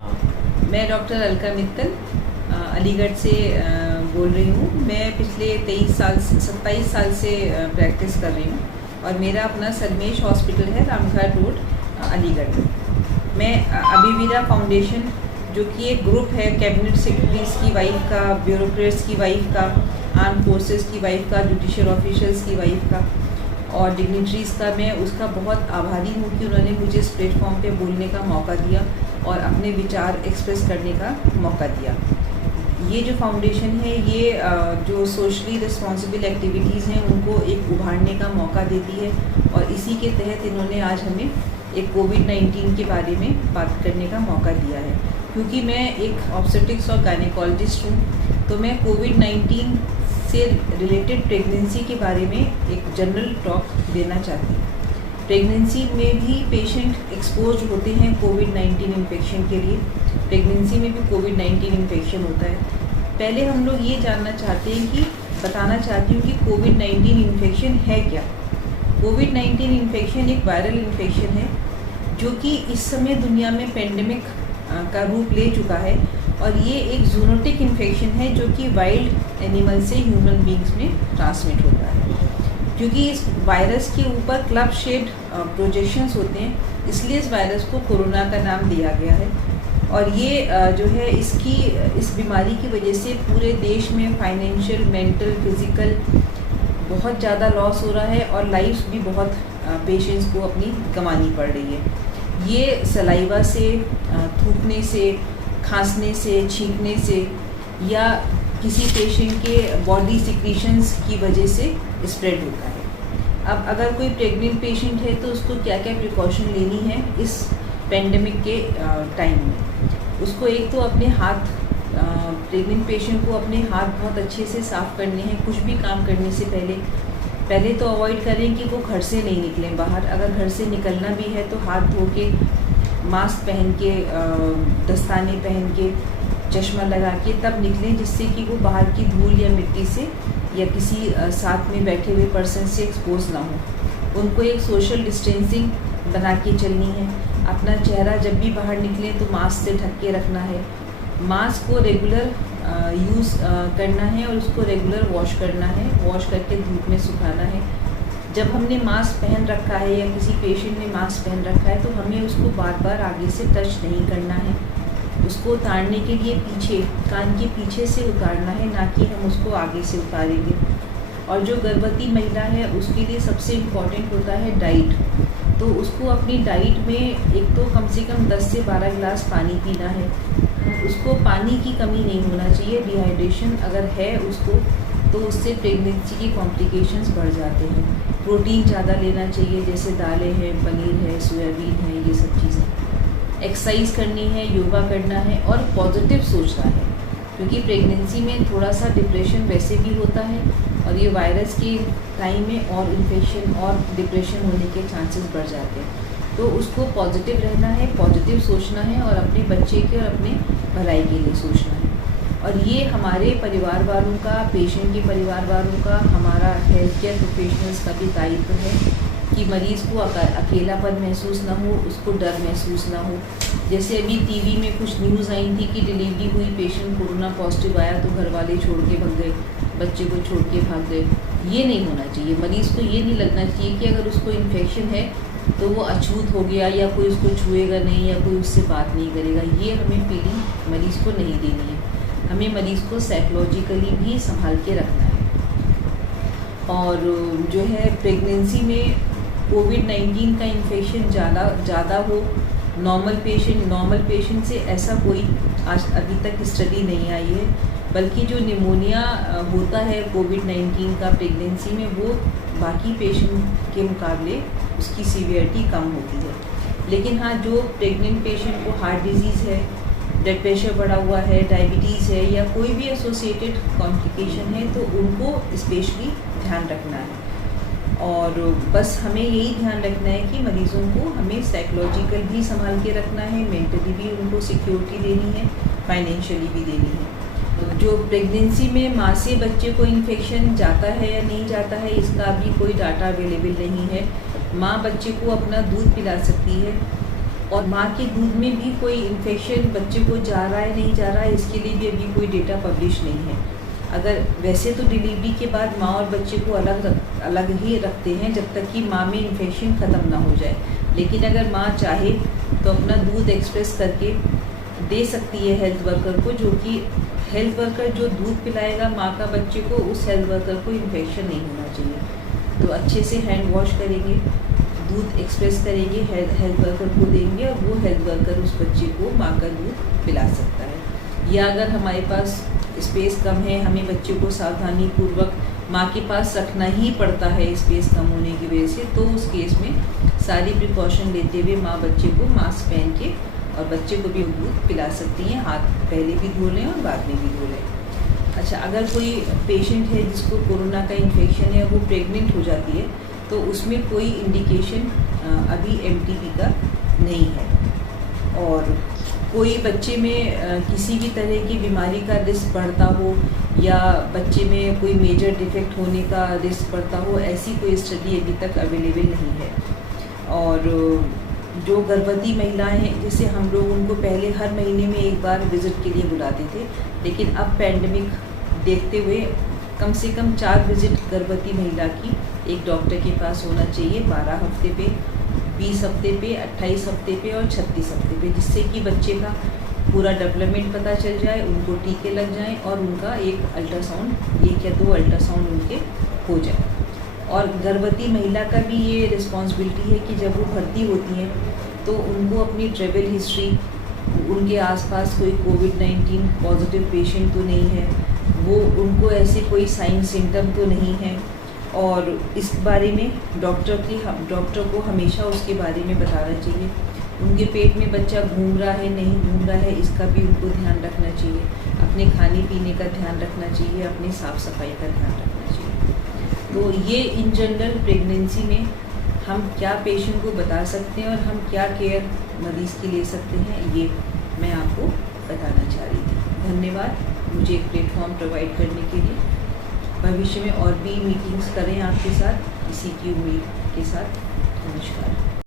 मैं डॉक्टर अलका मित्तल अलीगढ़ से बोल रही हूँ। मैं पिछले 27 साल से प्रैक्टिस कर रही हूँ और मेरा अपना सलमेश हॉस्पिटल है, रामघाट रोड, अलीगढ़ में। मैं अभिवीरा फाउंडेशन, जो कि एक ग्रुप है कैबिनेट सेक्रेटरीज की वाइफ का, ब्यूरोक्रेट्स की वाइफ का, आर्म फोर्सेस की वाइफ का, जुडिशियल ऑफिसर्स की वाइफ का और डिग्निटरीज़ का, मैं उसका बहुत आभारी हूँ कि उन्होंने मुझे इस प्लेटफॉर्म पे बोलने का मौका दिया और अपने विचार एक्सप्रेस करने का मौका दिया। ये जो फाउंडेशन है, ये जो सोशली रिस्पॉन्सिबल एक्टिविटीज़ हैं उनको एक उभारने का मौका देती है और इसी के तहत इन्होंने आज हमें एक कोविड-19 के बारे में बात करने का मौका दिया है। क्योंकि मैं एक ऑब्स्टेट्रिक्स और गायनेकोलॉजिस्ट हूँ, तो मैं कोविड-19 से रिलेटेड प्रेगनेंसी के बारे में एक जनरल टॉक देना चाहती हूँ। प्रेगनेंसी में भी पेशेंट एक्सपोज होते हैं कोविड-19 इन्फेक्शन के लिए। प्रेगनेंसी में भी कोविड-19 इन्फेक्शन होता है। पहले हम लोग ये जानना चाहते हैं कि बताना चाहती हूँ कि कोविड-19 इन्फेक्शन है क्या। कोविड-19 इन्फेक्शन एक वायरल इन्फेक्शन है जो कि इस समय दुनिया में पेंडेमिक का रूप ले चुका है और ये एक जूनोटिक इन्फेक्शन है जो कि वाइल्ड एनिमल से ह्यूमन बींग्स में ट्रांसमिट होता है। क्योंकि इस वायरस के ऊपर क्लब शेप्ड प्रोजेक्शंस होते हैं, इसलिए इस वायरस को कोरोना का नाम दिया गया है। और ये जो है इस बीमारी की वजह से पूरे देश में फाइनेंशियल, मेंटल, फिज़िकल बहुत ज़्यादा लॉस हो रहा है और लाइफ्स भी बहुत पेशेंट्स को अपनी गंवानी पड़ रही है। ये सलाइवा से, थूकने से, खांसने से, छींकने से या किसी पेशेंट के बॉडी सिक्रीशंस की वजह से स्प्रेड होता है। अब अगर कोई प्रेग्नेंट पेशेंट है तो उसको क्या क्या प्रिकॉशन लेनी है इस पेंडेमिक के टाइम में। उसको एक तो अपने हाथ, प्रेग्नेंट पेशेंट को अपने हाथ बहुत अच्छे से साफ़ करने हैं कुछ भी काम करने से पहले तो अवॉइड करें कि वो घर से नहीं निकलें बाहर। अगर घर से निकलना भी है तो हाथ धो के, मास्क पहन के, दस्ताने पहन के, चश्मा लगा के तब निकलें, जिससे कि वो बाहर की धूल या मिट्टी से या किसी साथ में बैठे हुए पर्सन से एक्सपोज ना हो। उनको एक सोशल डिस्टेंसिंग बना के चलनी है। अपना चेहरा जब भी बाहर निकलें तो मास्क से ढक के रखना है। मास्क को रेगुलर यूज़ करना है और उसको रेगुलर वॉश करना है, वॉश करके धूप में सुखाना है। जब हमने मास्क पहन रखा है या किसी पेशेंट ने मास्क पहन रखा है तो हमें उसको बार बार आगे से टच नहीं करना है। उसको उतारने के लिए पीछे, कान के पीछे से उतारना है, ना कि हम उसको आगे से उतारेंगे। और जो गर्भवती महिला है उसके लिए सबसे इम्पॉर्टेंट होता है डाइट। तो उसको अपनी डाइट में एक तो कम से कम 10 से 12 गिलास पानी पीना है। उसको पानी की कमी नहीं होना चाहिए। डिहाइड्रेशन अगर है उसको, तो उससे प्रेगनेंसी की कॉम्प्लिकेशंस बढ़ जाते हैं। प्रोटीन ज़्यादा लेना चाहिए, जैसे दालें हैं, पनीर है, सोयाबीन है, ये सब चीज़ें। एक्सरसाइज करनी है, योगा करना है और पॉजिटिव सोचना है। क्योंकि प्रेगनेंसी में थोड़ा सा डिप्रेशन वैसे भी होता है और ये वायरस के टाइम में और इन्फेक्शन और डिप्रेशन होने के चांसेस बढ़ जाते हैं। तो उसको पॉजिटिव रहना है, पॉजिटिव सोचना है और अपने बच्चे के और अपने भलाई के लिए सोचना है। और ये हमारे परिवार वालों का, पेशेंट के परिवार वालों का, हमारा हेल्थ केयर प्रोफेशनल्स का भी दायित्व है कि मरीज़ को अकेलापन महसूस ना हो, उसको डर महसूस ना हो। जैसे अभी टीवी में कुछ न्यूज़ आई थी कि डिलीवरी हुई, पेशेंट कोरोना पॉजिटिव आया तो घर वाले छोड़ के भाग गए, बच्चे को छोड़ के भाग गए। ये नहीं होना चाहिए। मरीज़ को ये नहीं लगना चाहिए कि अगर उसको इन्फेक्शन है तो वो अछूत हो गया या कोई उसको छुएगा नहीं या कोई उससे बात नहीं करेगा। ये हमें फीलिंग मरीज़ को नहीं देनी है। हमें मरीज़ को साइकोलॉजिकली भी संभाल के रखना है। और जो है प्रेगनेंसी में कोविड-19 का इन्फेक्शन ज़्यादा हो नॉर्मल पेशेंट से, ऐसा कोई आज अभी तक स्टडी नहीं आई है। बल्कि जो निमोनिया होता है कोविड-19 का प्रेगनेंसी में, वो बाकी पेशेंट के मुकाबले उसकी सीवियरिटी कम होती है। लेकिन हाँ, जो प्रेग्नेंट पेशेंट को हार्ट डिजीज़ है, ब्लड प्रेशर बढ़ा हुआ है, डायबिटीज़ है या कोई भी एसोसिएटेड कॉम्प्लिकेशन है, तो उनको स्पेशली ध्यान रखना है। और बस हमें यही ध्यान रखना है कि मरीज़ों को हमें साइकोलॉजिकल भी संभाल के रखना है, मेंटली भी उनको सिक्योरिटी देनी है, फाइनेंशियली भी देनी है। जो प्रेगनेंसी में माँ से बच्चे को इन्फेक्शन जाता है या नहीं जाता है, इसका अभी कोई डाटा अवेलेबल नहीं है। माँ बच्चे को अपना दूध पिला सकती है और माँ के दूध में भी कोई इन्फेक्शन बच्चे को जा रहा है नहीं जा रहा है, इसके लिए भी अभी कोई डेटा पब्लिश नहीं है। अगर वैसे तो डिलीवरी के बाद माँ और बच्चे को अलग ही रखते हैं जब तक कि माँ में इन्फेक्शन ख़त्म ना हो जाए, लेकिन अगर माँ चाहे तो अपना दूध एक्सप्रेस करके दे सकती है हेल्थ वर्कर को, जो कि हेल्थ वर्कर जो दूध पिलाएगा माँ का बच्चे को, उस हेल्थ वर्कर को इन्फेक्शन नहीं होना चाहिए। तो अच्छे से हैंड वॉश करेंगे, दूध एक्सप्रेस करेंगे, हेल्थ वर्कर को देंगे और वो हेल्थ वर्कर उस बच्चे को माँ का दूध पिला सकता है। या अगर हमारे पास स्पेस कम है, हमें बच्चे को सावधानी पूर्वक माँ के पास रखना ही पड़ता है स्पेस कम होने की वजह से, तो उस केस में सारी प्रिकॉशन लेते हुए माँ बच्चे को मास्क पहन के और बच्चे को भी दूध पिला सकती हैं। हाथ पहले भी धो लें और बाद में भी धो लें। अच्छा, अगर कोई पेशेंट है जिसको कोरोना का इन्फेक्शन है, वो प्रेग्नेंट हो जाती है, तो उसमें कोई इंडिकेशन अभी एमटीबी का नहीं है। और कोई बच्चे में किसी भी तरह की बीमारी का रिस्क बढ़ता हो या बच्चे में कोई मेजर डिफेक्ट होने का रिस्क बढ़ता हो, ऐसी कोई स्टडी अभी तक अवेलेबल नहीं है। और जो गर्भवती महिलाएं हैं, जैसे हम लोग उनको पहले हर महीने में एक बार विज़िट के लिए बुलाते थे, लेकिन अब पैंडमिक देखते हुए कम से कम 4 विज़िट गर्भवती महिला की एक डॉक्टर के पास होना चाहिए, 12 हफ्ते पे, 20 हफ्ते पे, 28 हफ्ते पे और 36 हफ्ते पे, जिससे कि बच्चे का पूरा डेवलपमेंट पता चल जाए, उनको टीके लग जाएं और उनका एक अल्ट्रासाउंड, 1 या 2 अल्ट्रासाउंड उनके हो जाए। और गर्भवती महिला का भी ये रिस्पॉन्सिबिलिटी है कि जब वो भर्ती होती हैं तो उनको अपनी ट्रैवल हिस्ट्री, उनके आसपास कोई कोविड-19 पॉजिटिव पेशेंट तो नहीं है, वो उनको ऐसे कोई साइन सिम्टम तो नहीं है, और इस बारे में डॉक्टर को हमेशा उसके बारे में बताना चाहिए। उनके पेट में बच्चा घूम रहा है नहीं घूम रहा है, इसका भी उनको ध्यान रखना चाहिए। अपने खाने पीने का ध्यान रखना चाहिए, अपनी साफ़ सफाई का ध्यान रखना चाहिए। तो ये इन जनरल प्रेगनेंसी में हम क्या पेशेंट को बता सकते हैं और हम क्या केयर मरीज़ की ले सकते हैं, ये मैं आपको बताना चाह रही थी। धन्यवाद मुझे एक प्लेटफॉर्म प्रोवाइड करने के लिए। भविष्य में और भी मीटिंग्स करें आपके साथ, इसी की उम्मीद के साथ। नमस्कार।